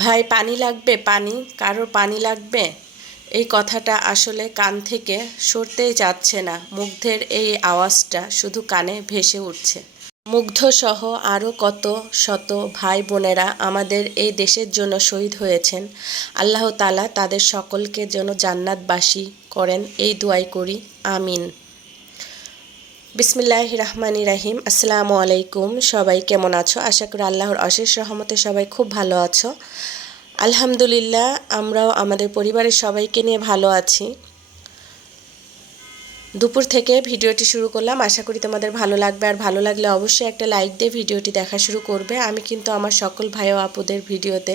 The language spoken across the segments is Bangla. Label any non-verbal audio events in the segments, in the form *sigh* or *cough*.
ভাই, পানি লাগবে, পানি? কারোর পানি লাগবে? এই কথাটা আসলে কান থেকে সরতেই যাচ্ছে না। মুগ্ধের এই আওয়াজটা শুধু কানে ভেসে উঠছে। মুগ্ধসহ আরও কত শত ভাই বোনেরা আমাদের এই দেশের জন্য শহীদ হয়েছেন। আল্লাহ তালা তাদের সকলকে যেন জান্নাতবাসী করেন। এই দোয়াই করি। আমিন। বিসমিল্লাহ রহমান রাহিম। আসসালামু আলাইকুম। সবাই কেমন আছো? আশা করি আল্লাহর অশেষ রহমতে সবাই খুব ভালো আছো। আলহামদুলিল্লাহ, আমরাও আমাদের পরিবারের সবাইকে নিয়ে ভালো আছি। দুপুর থেকে ভিডিওটি শুরু করলাম। আশা করি তোমাদের ভালো লাগবে। আর ভালো লাগলে অবশ্যই একটা লাইক দিয়ে ভিডিওটি দেখা শুরু করবে। আমি কিন্তু আমার সকল ভাই ও আপুদের ভিডিওতে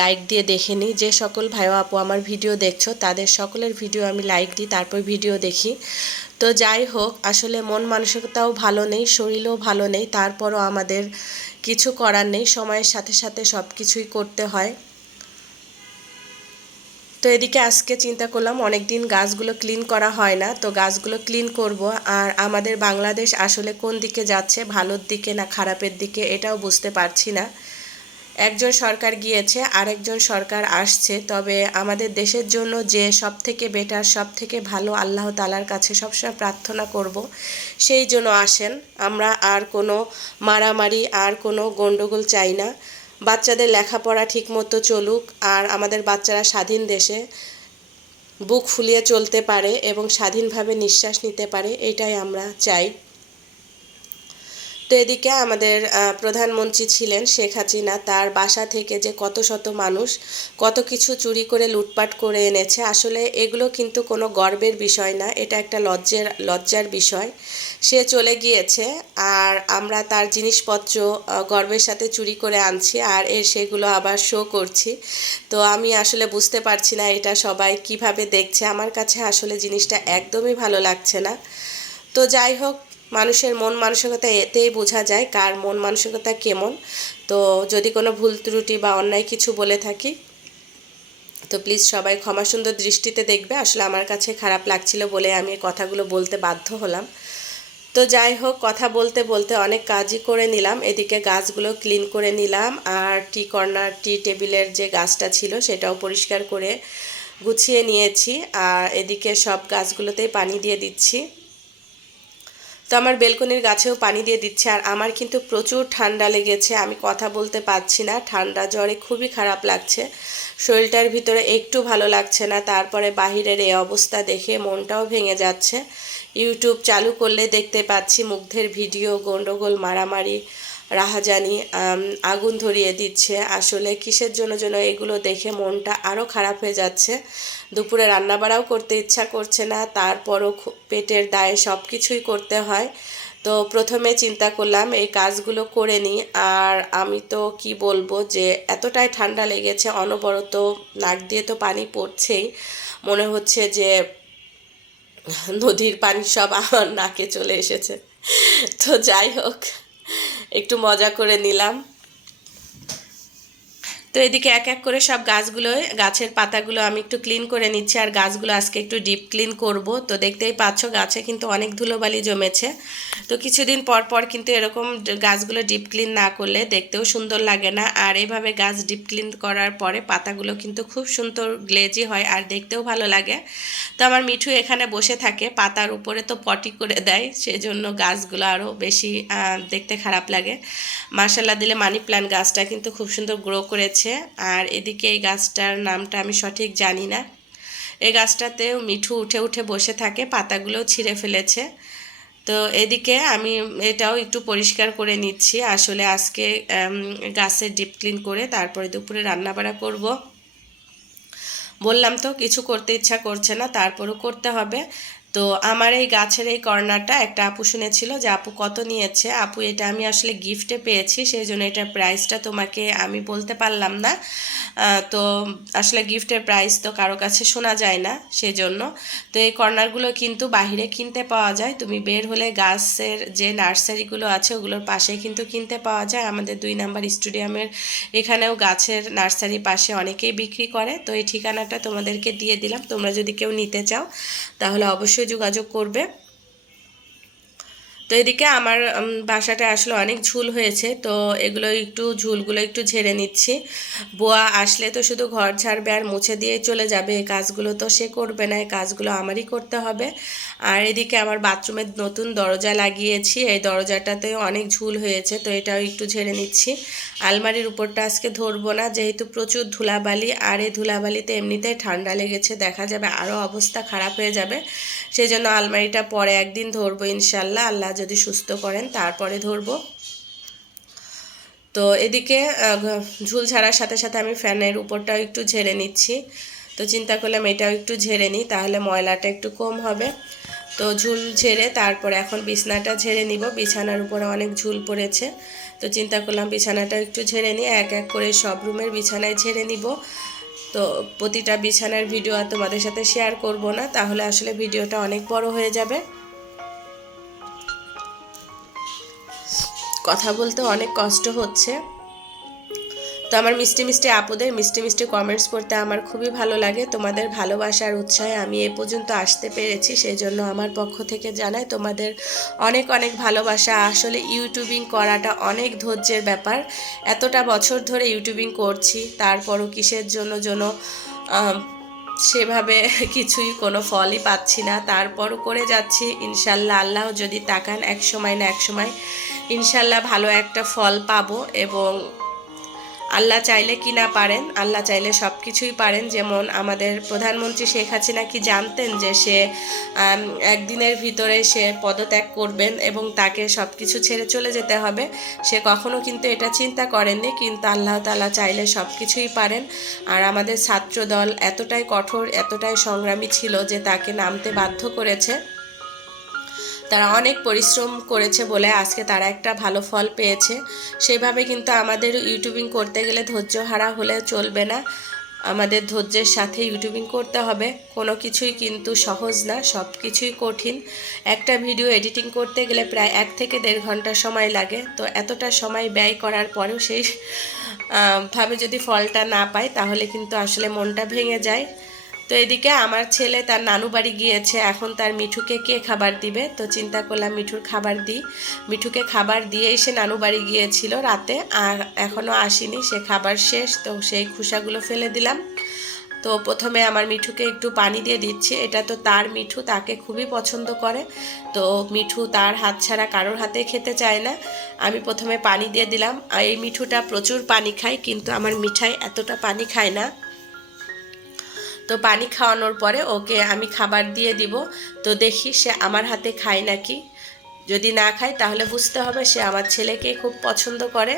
লাইক দিয়ে দেখে নিই। যে সকল ভাই ও আপু আমার ভিডিও দেখছ, তাদের সকলের ভিডিও আমি লাইক দিই, তারপর ভিডিও দেখি। তো যাই হোক, আসলে মন মানসিকতাও ভালো নেই, শরীরও ভালো নেই, তারপরও আমাদের কিছু করার নেই। সময়ের সাথে সাথে সব কিছুই করতে হয়। তো এদিকে আজকে চিন্তা করলাম অনেক দিন গাছগুলো ক্লিন করা হয় না, তো গাছগুলো ক্লিন করব। আর আমাদের বাংলাদেশ আসলে কোন দিকে যাচ্ছে, ভালোর দিকে না খারাপের দিকে, এটাও বুঝতে পারছি না। একজন সরকার গিয়েছে, আরেকজন সরকার আসছে, তবে আমাদের দেশের জন্য যে সব থেকে বেটার সব থেকে ভালো আল্লাহ তালার কাছে সবসময় প্রার্থনা করব, সেই জন্য আসেন। আমরা আর কোনো মারামারি, আর কোনো গণ্ডগোল চাই না। বাচ্চাদের লেখাপড়া ঠিক মতো চলুক আর আমাদের বাচ্চারা স্বাধীন দেশে বুক ফুলিয়ে চলতে পারে এবং স্বাধীনভাবে নিঃশ্বাস নিতে পারে, এটাই আমরা চাই। তো এদিকে আমাদের প্রধানমন্ত্রী ছিলেন শেখ হাসিনা। তার বাসা থেকে যে কত শত মানুষ কত কিছু চুরি করে, লুটপাট করে এনেছে, আসলে এগুলো কিন্তু কোনো গর্বের বিষয় না। এটা একটা লজ্জের, লজ্জার বিষয়। সে চলে গিয়েছে আর আমরা তার জিনিসপত্র গর্বের সাথে চুরি করে আনছি আর এর সেগুলো আবার শো করছি। তো আমি আসলে বুঝতে পারছি না এটা সবাই কীভাবে দেখছে। আমার কাছে আসলে জিনিসটা একদমই ভালো লাগছে না। তো যাই হোক মানুষের মন মানসিকতা এতেই বোঝা যায় কার মন মানসিকতা কেমন। তো যদি কোনো ভুল ত্রুটি বা অন্যায় কিছু বলে থাকি, তো প্লিজ সবাই ক্ষমা সুন্দর দৃষ্টিতে দেখবে। আসলে আমার কাছে খারাপ লাগছিল বলে আমি কথাগুলো বলতে বাধ্য হলাম। তো যাই হোক, কথা বলতে বলতে অনেক কাজই করে নিলাম। এদিকে গাছগুলো ক্লিন করে নিলাম আর টি কর্নার টি টেবিলের যে গাছটা ছিল সেটাও পরিষ্কার করে গুছিয়ে নিয়েছি। আর এদিকে সব গাছগুলোতেই পানি দিয়ে দিচ্ছি। তো আমার বেলকনির গাছেও পানি দিয়ে দিচ্ছে আর আমার কিন্তু প্রচুর ঠান্ডা লেগেছে, আমি কথা বলতে পারছি না। ঠান্ডা জ্বরে খুবই খারাপ লাগছে, শরীরটার ভিতরে একটু ভালো লাগছে না, তারপরে বাহিরের এই অবস্থা দেখে মনটাও ভেঙে যাচ্ছে। ইউটিউব চালু করলে দেখতে পাচ্ছি, মুগ্ধের ভিডিও গণ্ডগোল মারামারি রাহাজানি আগুন ধরিয়ে দিচ্ছে। আসলে কিসের জন্য যেন এগুলো দেখে মনটা আরও খারাপ হয়ে যাচ্ছে। দুপুরে রান্নাবাড়াও করতে ইচ্ছা করছে না, তারপরও পেটের দায়ে সব কিছুই করতে হয়। তো প্রথমে চিন্তা করলাম, এই কাজগুলো করে নিই। আর আমি তো কি বলব যে, এতটাই ঠান্ডা লেগেছে, অনবরত নাক দিয়ে তো পানি পড়ছেই। মনে হচ্ছে যে, নদীর পানি সব আমার নাকে চলে এসেছে। তো যাই হোক। একটু মজা করে নিলাম। তো এদিকে এক এক করে সব গাছগুলো, গাছের পাতাগুলো আমি একটু ক্লিন করে নিচ্ছি আর গাছগুলো আজকে একটু ডিপ ক্লিন করব। তো দেখতেই পাচ্ছ গাছে কিন্তু অনেক ধুলোবালি জমেছে। তো কিছুদিন পর পর কিন্তু এরকম গাছগুলো ডিপ ক্লিন না করলে দেখতেও সুন্দর লাগে না। আর এভাবে গাছ ডিপ ক্লিন করার পরে পাতাগুলো কিন্তু খুব সুন্দর গ্লেজি হয় আর দেখতেও ভালো লাগে। তো আমার মিঠু এখানে বসে থাকে, পাতার উপরে তো পটি করে দেয়, সেজন্য গাছগুলো আরও বেশি দেখতে খারাপ লাগে। মার্শাল্লাহ দিলে মানি প্ল্যান্ট গাছটা কিন্তু খুব সুন্দর গ্রো করেছে। আছে আর এদিকে এই গাছটার নামটা আমি সঠিক জানি না। এই গাছটাতেও মিঠু উঠে উঠে বসে থাকে, পাতাগুলোও ছিঁড়ে ফেলেছে। তো এদিকে আমি এটাও একটু পরিষ্কার করে নিচ্ছি। আসলে আজকে গাছের ডিপ ক্লিন করে তারপরে দুপুরে রান্না রান্নাবাড়া করব। বললাম তো কিছু করতে ইচ্ছা করছে না, তারপরও করতে হবে। তো আমার এই গাছের এই কর্নারটা একটা আপু শুনেছিল যে, আপু কত নিয়েছে? আপু, এটা আমি আসলে গিফটে পেয়েছি সেই জন্য এটার প্রাইসটা তোমাকে আমি বলতে পারলাম না। তো আসলে গিফটের প্রাইস তো কারও কাছে শোনা যায় না সেই জন্য তো এই কর্নারগুলো কিন্তু বাহিরে কিনতে পাওয়া যায়। তুমি বের হলে গাছের যে নার্সারিগুলো আছে, ওগুলোর পাশে কিন্তু কিনতে পাওয়া যায়। আমাদের দুই নাম্বার স্টেডিয়ামের এখানেও গাছের নার্সারি পাশে অনেকেই বিক্রি করে। তো এই ঠিকানাটা তোমাদেরকে দিয়ে দিলাম। তোমরা যদি কেউ নিতে চাও, তাহলে অবশ্যই যোগাযোগ করবে। তো তো এদিকে আমার বাসাটা আসলে অনেক ঝুল হয়েছে, তো এগুলো একটু, ঝুলগুলো একটু ঝেড়ে নিচ্ছি। বোয়া আসলে তো শুধু ঘর ছাড়বে আর মুছে দিয়ে চলে যাবে, এই কাজগুলো তো সে করবে না, এই কাজগুলো আমারই করতে হবে। আর এদিকে আমার বাথরুমের নতুন দরজা লাগিয়েছি। এই দরজাটাতে অনেক ঝুল হয়েছে, তো এটাও একটু ঝেড়ে নিচ্ছি। আলমারির উপরটা আজকে ধরবো না, যেহেতু প্রচুর ধুলাবালি, আর এই ধুলাবালিতে এমনিতেই ঠান্ডা লেগেছে, দেখা যাবে আরও অবস্থা খারাপ হয়ে যাবে। সেই জন্য আলমারিটা পরে একদিন ধরবো ইনশাল্লাহ আল্লাহ যদি সুস্থ করেন তারপরে ধরবো। তো এদিকে ঝুল ছাড়ার সাথে সাথে আমি ফ্যানের উপরটাও একটু ঝেড়ে নিচ্ছি। তো চিন্তা করলাম এটাও একটু ঝেড়ে নিই, তাহলে ময়লাটা একটু কম হবে। তো ঝুল ঝেড়ে তারপরে এখন বিছানাটা ঝেড়ে নিব। বিছানার উপরে অনেক ঝুল পড়েছে। তো চিন্তা করলাম বিছানাটা একটু ঝেড়ে নিই। এক এক করে সব রুমের বিছানায় ঝেড়ে নিব। তো প্রতিটা বিছানার ভিডিও আর তোমাদের সাথে শেয়ার করব না, তাহলে আসলে ভিডিওটা অনেক বড় হয়ে যাবে। কথা বলতে অনেক কষ্ট হচ্ছে। তো আমার মিষ্টি মিষ্টি আপুদের মিষ্টি মিষ্টি কমেন্টস পড়তে আমার খুবই ভালো লাগে। তোমাদের ভালোবাসার উৎসাহে আমি এ পর্যন্ত আসতে পেরেছি সেই জন্য আমার পক্ষ থেকে জানাই তোমাদের অনেক অনেক ভালোবাসা। আসলে ইউটিউবিং করাটা অনেক ধৈর্যের ব্যাপার। এতটা বছর ধরে ইউটিউবিং করছি, তারপরও কিসের জন্য যেন সেভাবে *laughs* কিছুই কোনো ফলই পাচ্ছি না। তারপরও করে যাচ্ছি, ইনশাল্লাহ আল্লাহ যদি তাকান এক সময় না এক সময় ইনশাল্লাহ ভালো একটা ফল পাবো এবং আল্লাহ চাইলে কি না পারেন, আল্লাহ চাইলে সব কিছুই পারেন। যেমন আমাদের প্রধানমন্ত্রী শেখ হাসিনা কি জানতেন যে সে একদিনের ভিতরে সে পদত্যাগ করবেন এবং তাকে সব কিছু ছেড়ে চলে যেতে হবে? সে কখনো কিন্তু এটা চিন্তা করেননি, কিন্তু আল্লাহ তাআলা চাইলে সব কিছুই পারেন। আর আমাদের ছাত্রদল এতটাই কঠোর, এতটাই সংগ্রামী ছিল যে তাকে নামতে বাধ্য করেছে। তারা অনেক পরিশ্রম করেছে বলে আজকে তারা একটা ভালো ফল পেয়েছে। সেভাবে কিন্তু আমাদের ইউটিউবিং করতে গেলে ধৈর্য হারা হলে চলবে না। আমাদের ধৈর্যের সাথে ইউটিউবিং করতে হবে। কোনো কিছুই কিন্তু সহজ না সব কিছুই কঠিন। একটা ভিডিও এডিটিং করতে গেলে প্রায় এক থেকে দেড় ঘণ্টা সময় লাগে। তো এতটা সময় ব্যয় করার পরেও সেই ভাবে যদি ফলটা না পাই তাহলে কিন্তু আসলে মনটা ভেঙে যায়। তো এদিকে আমার ছেলে তার নানু বাড়ি গিয়েছে, এখন তার মিঠুকে কে খাবার দিবে? তো চিন্তা করলাম মিঠুর খাবার দিই। মিঠুকে খাবার দিয়েই সে নানু বাড়ি গিয়েছিল রাতে, আর এখনও আসেনি, সে খাবার শেষ, তো সেই খোসাগুলো ফেলে দিলাম। তো প্রথমে আমার মিঠুকে একটু পানি দিয়ে দিচ্ছি, এটা তো তার মিঠু, তাকে খুবই পছন্দ করে। তো মিঠু তার হাত ছাড়া কারোর হাতে খেতে চায় না। আমি প্রথমে পানি দিয়ে দিলাম, আর এই মিঠুটা প্রচুর পানি খায়, কিন্তু আমার মিঠাই এতটা পানি খায় না। তো পানি খাওয়ানোর পরে ওকে আমি খাবার দিয়ে দিব। তো দেখি সে আমার হাতে খায় নাকি। যদি না খায় তাহলে বুঝতে হবে সে আমার ছেলেকে খুব পছন্দ করে।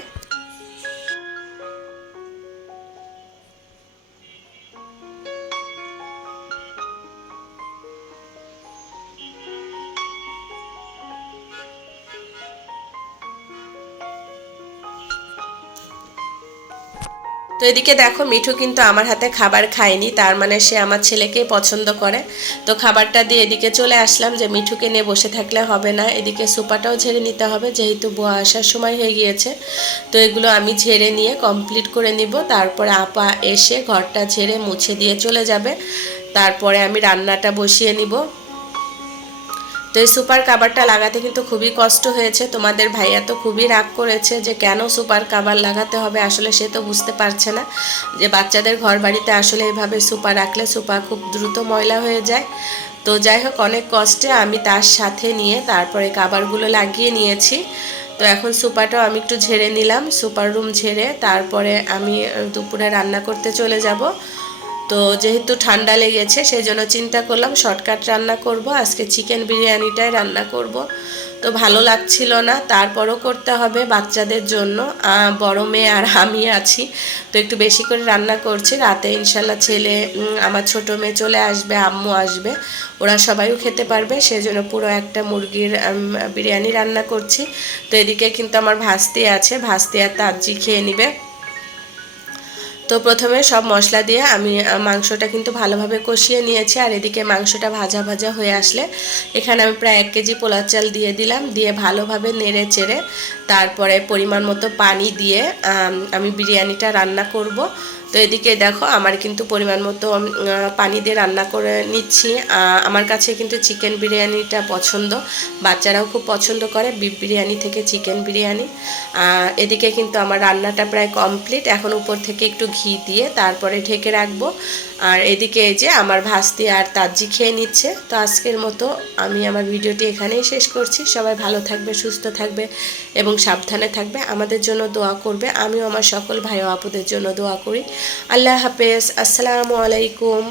এদিকে দেখো, মিঠু কিন্তু আমার হাতে খাবার খায়নি, তার মানে সে আমার ছেলেকে পছন্দ করে। তো খাবারটা দিয়ে এদিকে চলে আসলাম যে মিঠুকে নিয়ে বসে থাকলে হবে না। এদিকে সুপাটাও ঝেড়ে নিতে হবে, যেহেতু বোয়া আসার সময় হয়ে গিয়েছে। তো এগুলো আমি ঝেড়ে নিয়ে কমপ্লিট করে নিব। তারপরে আপা এসে ঘরটা ঝেড়ে মুছে দিয়ে চলে যাবে। তারপরে আমি রান্নাটা বসিয়ে নিব। তো এই সুপার কাভারটা লাগাতে কিন্তু খুবই কষ্ট হয়েছে। তোমাদের ভাইয়া তো খুবই রাগ করেছে যে কেন সুপার কাভার লাগাতে হবে, আসলে সে তো বুঝতে পারছে না যে বাচ্চাদের ঘর বাড়িতে আসলে এইভাবে সুপার রাখলে সুপার খুব দ্রুত ময়লা হয়ে যায়। তো যাই হোক, অনেক কষ্টে আমি তার সাথে নিয়ে তারপরে কাভারগুলো লাগিয়ে নিয়েছি। তো এখন সুপারটাও আমি একটু ঝেড়ে নিলাম, সুপার রুম ঝেড়ে তারপরে আমি দুপুরে রান্না করতে চলে যাব। তো যেহেতু ঠান্ডা লেগেছে সেই জন্য চিন্তা করলাম শর্টকাট রান্না করব। আজকে চিকেন বিরিয়ানিটাই রান্না করব। তো ভালো লাগছিল না, তারপরও করতে হবে বাচ্চাদের জন্য। বড় মেয়ে আর আমি আছি, তো একটু বেশি করে রান্না করছি। রাতে ইনশাল্লাহ ছেলে আমার ছোট মেয়ে চলে আসবে, আম্মু আসবে, ওরা সবাইও খেতে পারবে। সেই জন্য পুরো একটা মুরগির বিরিয়ানি রান্না করছি। তো এদিকে কিন্তু আমার ভাস্তি আছে, ভাস্তি আর তাজি খেয়ে নিবে। তো প্রথমে সব মশলা দিয়ে আমি মাংসটা কিন্তু ভালোভাবে কষিয়ে নিয়েছি আর এদিকে মাংসটা ভাজা ভাজা হয়ে আসলে এখানে আমি প্রায় এক কেজি পোলার চাল দিয়ে দিলাম, দিয়ে ভালোভাবে নেড়ে চেড়ে তারপরে পরিমাণ মতো পানি দিয়ে আমি বিরিয়ানিটা রান্না করব। তো এদিকে দেখো, আমার কিন্তু পরিমাণ মতো পানি দিয়ে রান্না করে নিচ্ছি। আমার কাছে কিন্তু চিকেন বিরিয়ানিটা পছন্দ। বাচ্চারাও খুব পছন্দ করে, বিফ বিরিয়ানি থেকে চিকেন বিরিয়ানি। এদিকে কিন্তু আমার রান্নাটা প্রায় কমপ্লিট। এখন উপর থেকে একটু ঘি দিয়ে তারপরে ঢেকে রাখব। আর এদিকে এই যে আমার ভাস্তি আর তাজ্জি খেয়ে নিচ্ছে। তো আজকের মতো আমি আমার ভিডিওটি এখানেই শেষ করছি। সবাই ভালো থাকবে, সুস্থ থাকবে এবং সাবধানে থাকবে। আমাদের জন্য দোয়া করবে। আমিও আমার সকল ভাই আপুদের জন্য দোয়া করি। আল্লাহ হাফেজ। আসসালামু আলাইকুম।